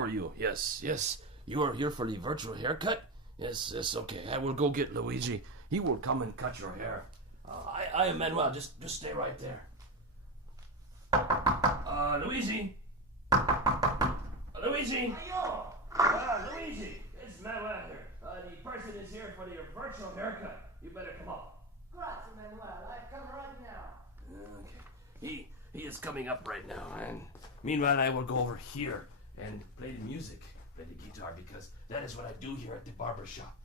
are you? Yes. You are here for the virtual haircut? Yes, okay. I will go get Luigi. He will come and cut your hair. I am Manuel. Just stay right there. Luigi? Luigi? Luigi, it's Manuel here. The person is here for the virtual haircut. You better come up. Grazie, Manuel. I come right now. Okay. He is coming up right now, and meanwhile I will go over here and play the music, play the guitar, because that is what I do here at the barber shop.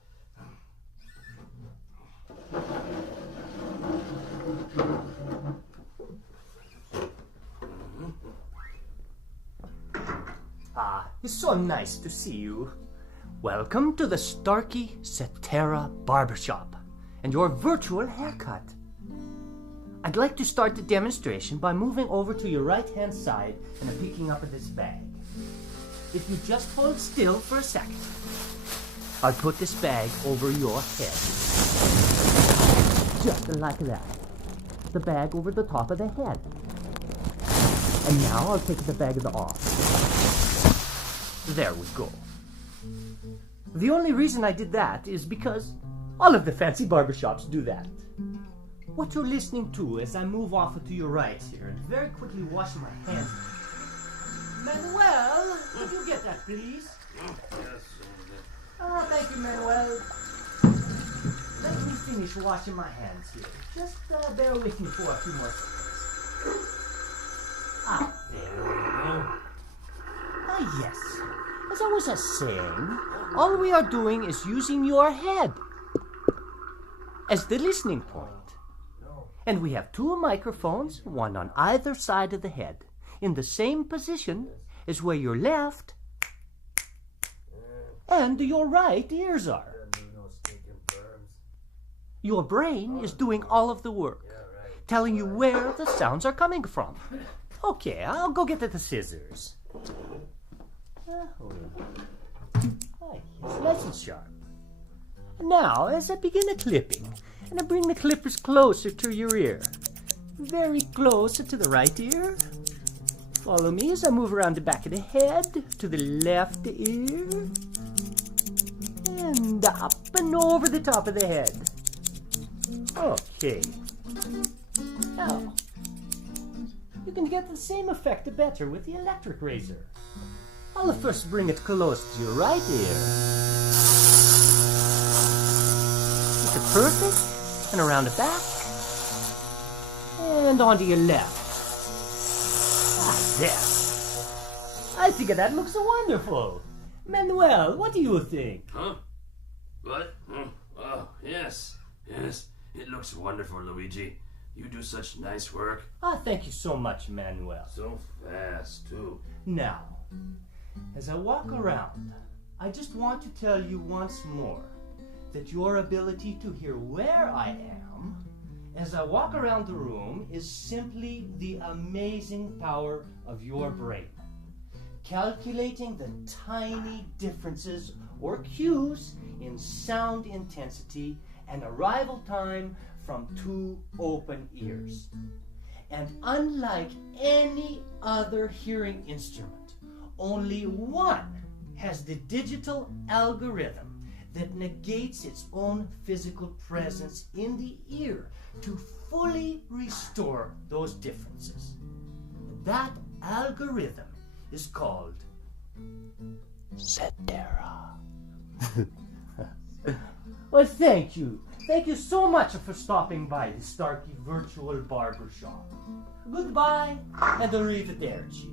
It's so nice to see you. Welcome to the Starkey Cetera Barbershop and your virtual haircut. I'd like to start the demonstration by moving over to your right-hand side and picking up this bag. If you just hold still for a second, I'll put this bag over your head. Just like that. The bag over the top of the head. And now I'll take the bag off. There we go. The only reason I did that is because all of the fancy barbershops do that. What you're listening to as I move off to your right here and very quickly wash my hands. Manuel, could you get that, please? Yes. Thank you, Manuel. Let me finish washing my hands here. Just bear with me for a few more seconds. There we go. Yes. As I was saying, all we are doing is using your head as the listening point. And we have two microphones, one on either side of the head, in the same position as where your left and your right ears are. Your brain is doing all of the work, telling you where the sounds are coming from. Okay, I'll go get the scissors. It's nice and sharp. Now, as I begin the clipping, and I bring the clippers closer to your ear, very close to the right ear. Follow me as I move around the back of the head to the left ear, and up and over the top of the head. Okay. Now, you can get the same effect better with the electric razor. I'll first bring it close to your right ear. Is it perfect? And around the back. And onto your left. There. I think that looks wonderful. Manuel, what do you think? Huh? What? Oh, yes. It looks wonderful, Luigi. You do such nice work. Thank you so much, Manuel. So fast, too. Now, as I walk around, I just want to tell you once more that your ability to hear where I am as I walk around the room is simply the amazing power of your brain. Calculating the tiny differences or cues in sound intensity and arrival time from two open ears. And unlike any other hearing instrument, only one has the digital algorithm that negates its own physical presence in the ear to fully restore those differences. That algorithm is called Cetera. Well, thank you. Thank you so much for stopping by the Starkey Virtual Barbershop. Goodbye and arrivederci.